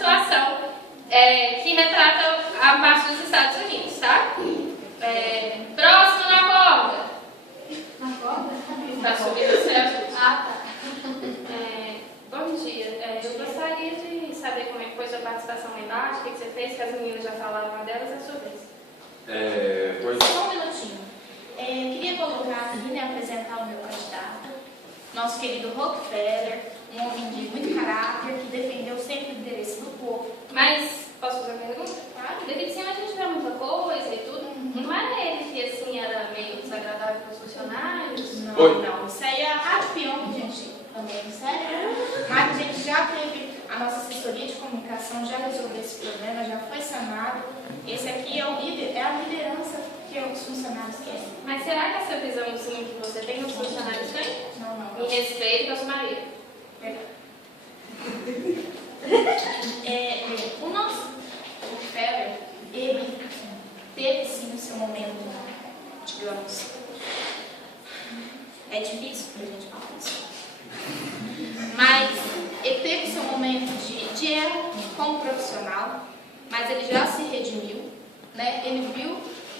situação que retrata a parte dos Estados Unidos, tá? Próximo na corda. Na corda? Para subir os céus. Ah, tá. Bom dia. Eu gostaria de saber como é que foi sua participação lá embaixo, o que você fez, que as meninas já falaram uma delas, é a sua vez. Só um minutinho. Queria colocar aqui, apresentar o meu candidato, nosso querido Rockefeller, um homem de muito caráter, que defendeu sempre o interesse do povo. Mas, posso fazer uma pergunta? Claro. Daqui de cima a gente vê muita coisa e tudo. Não era ele que, assim, era meio desagradável com os funcionários? Não. Isso aí é a Rádio Peão, gente, também, sério. Mas a gente já teve, a nossa assessoria de comunicação já resolveu esse problema, já foi sanado. Esse aqui é o líder, é a liderança que os funcionários querem. Mas será que essa visão assim, que você tem, os funcionários têm? Não. Em respeito com a sua marido? Verdade. O nosso Rockefeller, ele teve sim o seu momento, digamos, é difícil pra gente falar isso, mas ele teve seu momento de erro como profissional, mas ele já se redimiu, né? Ele viu,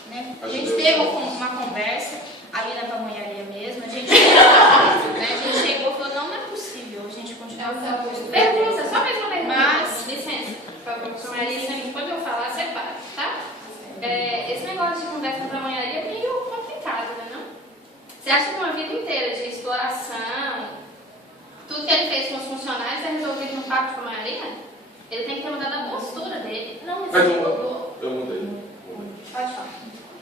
né? A gente teve uma conversa ali na pamonharia mesmo, a gente chegou e falou, não é possível, a gente continua fazendo. Pergunta, só mais uma pergunta. Mas, licença, por favor, Marisa, quando eu falar, você para, tá? Esse negócio de conversa na pamonharia é meio complicado, né, não? Você acha que uma vida inteira de exploração, tudo que ele fez com os funcionários é resolvido no papo de pamonharia? Ele tem que ter mudado a postura dele. Não, mas ele mudou. Eu mudei. Pode falar.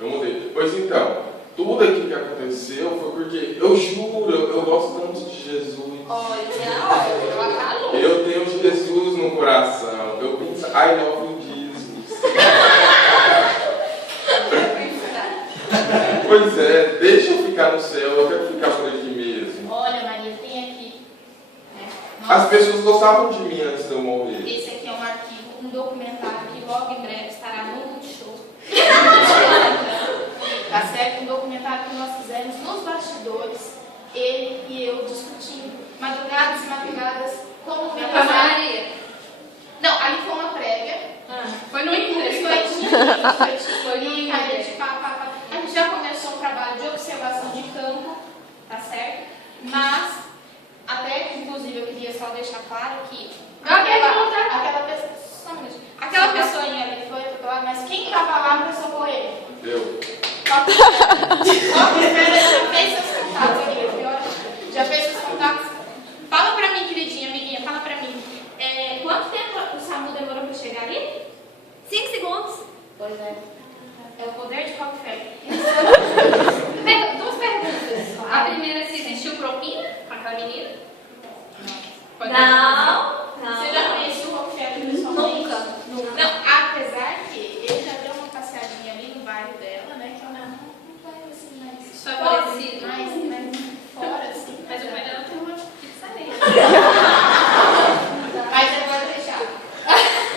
Eu mudei. Pois então, tudo aquilo que aconteceu foi porque, eu juro, eu gosto tanto de Jesus. Olha, eu acalo. Eu tenho Jesus no coração. Eu penso, I love you, Jesus. Pois é, deixa eu ficar no céu, eu quero ficar por aqui mesmo. Olha, Maria, tem aqui. As pessoas gostavam de mim antes de eu morrer. Esse aqui é um arquivo, um documentário que logo em breve estará no Multishow. Tá certo? Um documentário que nós fizemos nos bastidores, ele e eu discutindo, madrugadas e madrugadas, como Maria. Não, ali foi uma prévia. Foi no inglês. Foi no inglês. A gente já começou um trabalho de observação de campo, tá certo? Mas, até, inclusive, eu queria só deixar claro que aquela pessoinha ali foi atropelada, mas quem estava lá para socorrer? Eu. Já fez seus contatos aqui, já fez seus contatos. Fala pra mim, queridinha, amiguinha, fala pra mim. Quanto tempo o SAMU demorou para chegar ali? 5 segundos. Pois é. É o poder de Rockefeller. Duas perguntas. A primeira, se existiu propina com aquela menina? Não. Você já conheceu o Rockefeller pessoalmente? Nunca. Não, apesar que ele já deu uma passeadinha ali no bairro dela, né? Que ela não vai assim, mais. Só é parecido. Mais fora, assim. Mas o pai dela tem uma pizzaria. Mas agora deixar.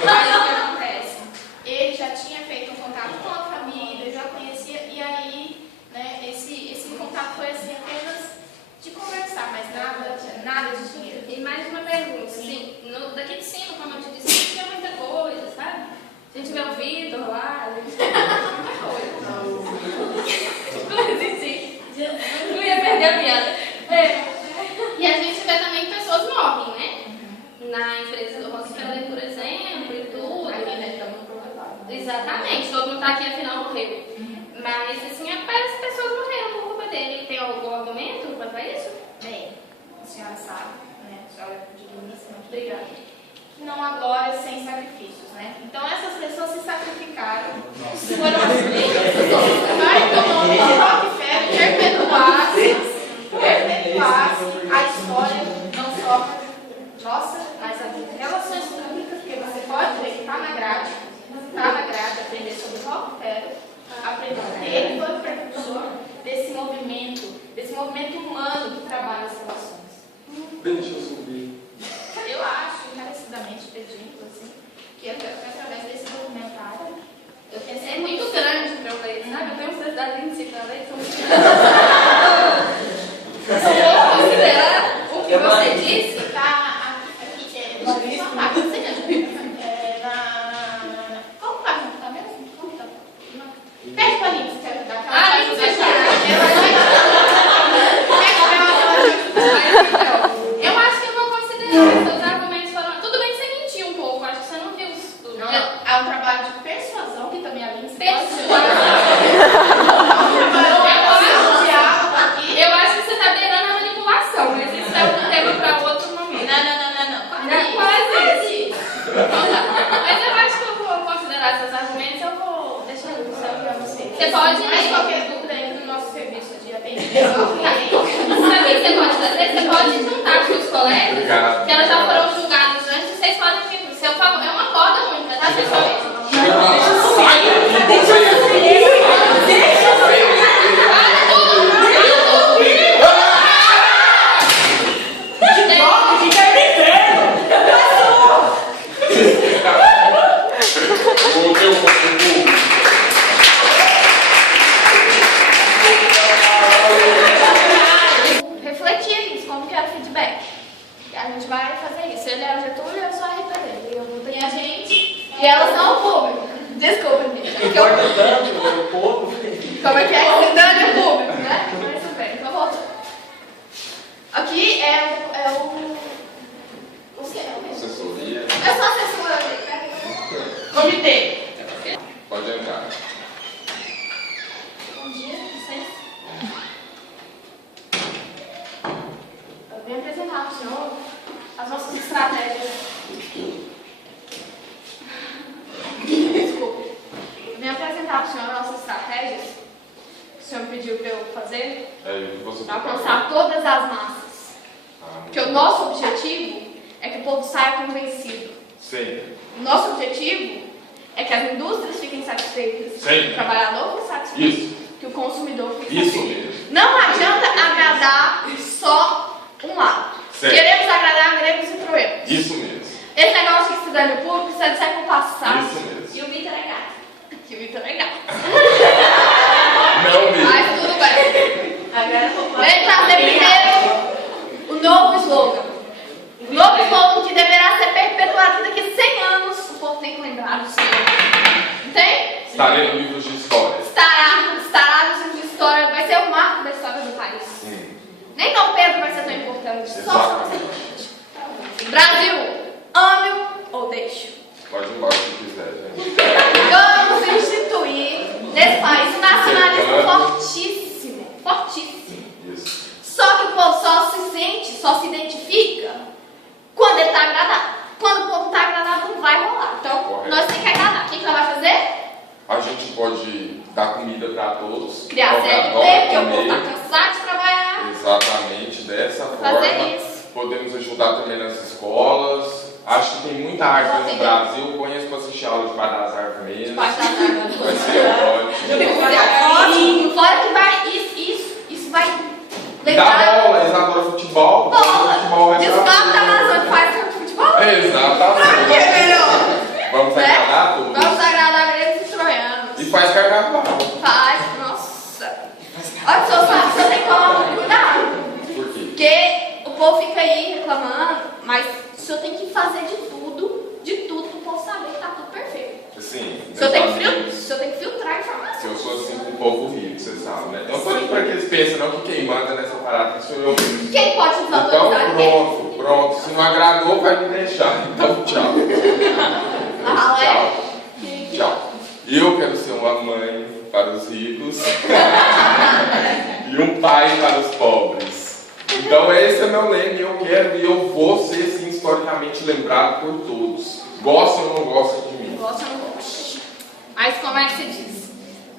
Mas o que acontece? Ele já tinha feito um contato com a família, já conhecia, e aí, né, esse contato foi assim apenas de conversar, mas nada de dinheiro. E mais uma pergunta, assim, daqui de cima, como eu te disse, tinha muita coisa, sabe? A gente vê o Vitor lá, a gente vê muita coisa. Não ia perder a piada. E a gente vê também que pessoas morrem, né? Na empresa do Rockefeller, por exemplo, e tudo. Exatamente, todo mundo tá aqui, afinal morreu. Mas, assim, parece que pessoas morreram por culpa dele. Tem algum argumento quanto a isso? Bem, a senhora sabe, né? A senhora é digníssima, muito obrigada. Que não há glória sem sacrifícios, né? Então essas pessoas se sacrificaram, foram aceitas, para que o nome de Rockefeller perpetuasse a história, não só nossa, mas as relações públicas, porque você pode ver que está na grade aprender sobre Rockefeller, aprender que ele foi o precursor desse movimento humano que trabalha as relações. Deixa eu subir. Eu acho, encarecidamente pedindo, assim, que através desse documentário, eu pensei muito grande para eu ler, sabe? Eu tenho uma cidade em si para ler, são muito Se eu considerar o que você disse, tá aqui pode. Mas qualquer dúvida entra no nosso serviço de atendimento. Sabe o que você pode fazer? Você pode juntar com os colegas, Obrigado. que elas já foram julgadas antes, vocês podem vir pro seu favor. É uma corda única, tá, pessoal? Chega pra lá. Sai daqui, você. Refletir isso, como que era o feedback. A gente vai fazer isso. Ele era o Getúlio e eu sou a Rita dele. Eu não tenho a gente e elas são o público. Desculpa, gente. Como é que é? O dano é o público, né? Mas tudo bem, então voltando. Aqui é o que é mesmo? Assessoria. Eu sou assessora dele, né? Comitê. Pode entrar. Bom dia, licença. Eu vim apresentar para o senhor as nossas estratégias. Desculpe. Eu vim apresentar para o senhor as nossas estratégias que o senhor pediu para eu fazer para alcançar todas as massas. Porque o nosso objetivo é que o povo saia convencido. Sim. O nosso objetivo é que as indústrias fiquem satisfeitas, Sim. o trabalhador fique satisfeito, Isso. que o consumidor fique Isso satisfeito. mesmo. Não adianta agradar só um lado. Certo. Queremos agradar gregos e troianos. Isso mesmo. Esse negócio de se dando público, isso é do século passado. Isso mesmo. E o Vitor é gato. Que o Vitor é gato. Não mesmo. Mas tudo bem. Vem trazer primeiro o novo slogan. O novo slogan que deverá ser perpetuado daqui a 100 anos. O povo tem que lembrar do Senhor. Entende? Estarei no livro de história. Estará no livro de história. Vai ser o marco da história do país. Sim. Nem Dom Pedro vai ser tão importante. Só Exatamente. Brasil, ame-o ou deixe-o. Pode ir embora se quiser, gente. Vamos instituir nesse país um nacionalismo fortíssimo. Fortíssimo. Isso. Só que o povo só se sente, só se identifica quando ele está agradado. Quando o povo está agradado, não vai rolar. Então, Correto. nós temos que agradar. O que nós vamos fazer? A gente pode dar comida para todos. Criar cobrar CLT, dólar porque o por povo está mês. cansado de trabalhar. Exatamente, dessa Fazer forma. isso. Podemos ajudar também nas escolas. Acho que tem muita árvore no Brasil. Conheço para assistir aula de Bar das Árvores mesmo. Vai dar nada. Vai ser ótimo. Ótimo. Fora que vai, isso vai Dá lembrar. bola, eles adoram futebol. Bola. Futebol é Descobre da Amazônia, faz com futebol. Exatamente. Que é melhor? Vamos Né? agradar todos. Vamos agradar gregos e troianos. E faz carnaval. Faz, nossa. Olha, o senhor tem que tomar muito cuidado. Por quê? Porque o povo fica aí reclamando, mas o senhor tem que fazer de tudo para o povo saber que está tudo perfeito. Sim. O senhor tem que exatamente. filtrar a informação. Eu sou assim com o povo rico, você sabe, né? Então, por para que eles pensam não que quem manda nessa parada sou eu mesmo. Quem pode Então, desautorizar quem? pronto. Se não agradou, vai me deixar. Então, tchau. Tchau. Eu quero ser uma mãe para os ricos e um pai para os pobres. Então, esse é meu lema, eu quero e eu vou ser, sim, historicamente lembrado por todos. Gostam ou não gostam de mim? Gosto ou não gosto. Mas como é que se diz?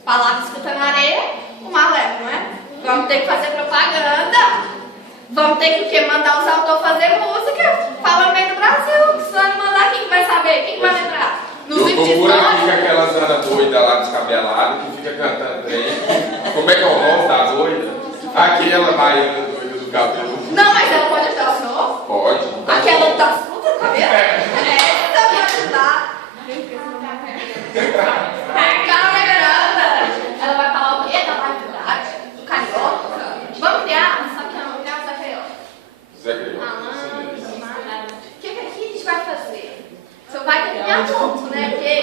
Palavra escuta na areia, o mar leva, não é? Vamos ter que fazer propaganda. Vamos ter que o quê? Mandar os autores fazer música. Fala no meio do Brasil. Se não mandar, quem que vai saber? Quem que vai lembrar? Nos Eu livros tô de por aqui com história. aquela Zana doida lá descabelada que fica cantando trem. Como é que é o nome da doida? Aquela baiana doida do cabelo. Não, mas ela pode ajudar o senhor? Pode. Aquela das frutas do cabelo? Essa pode ajudar. Calma, garota. Ela vai falar o quê? Da variedade? Do carioca? Vamos criar? Sabe que não? Criar o Zé Carioca. Zé Carioca. O que aqui a gente vai fazer? Você vai ter que ganhar ponto, né? Porque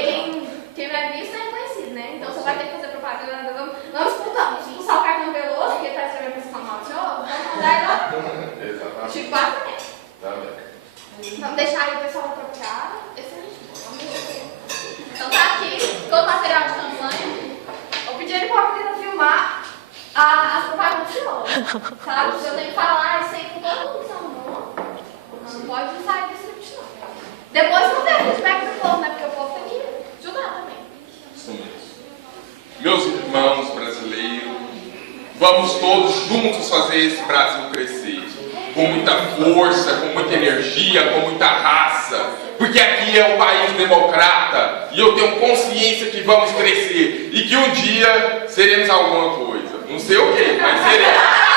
quem não é visto é conhecido, né? Então você vai ter que fazer propaganda. Vamos expulsar o Cartão Veloso, que está escrevendo para esse canal, senhor. Vamos mandar ele lá. Exatamente. Chico Buarque também. Também. Vamos deixar aí o pessoal apropriado. Excelente. Então tá aqui todo o material de campanha. Eu pedi ele para poder filmar as propagandas do senhor. Sabe? O senhor tem que falar isso aí com todo mundo, não pode sair desse script, não. Depois não tem o feedback do povo, né? Porque o povo tem que ajudar também. Isso mesmo. Meus irmãos juntos fazer esse Brasil crescer. Com muita força, com muita energia, com muita raça. Porque aqui é um país democrata. E eu tenho consciência que vamos crescer. E que um dia seremos alguma coisa. Não sei o quê, mas seremos.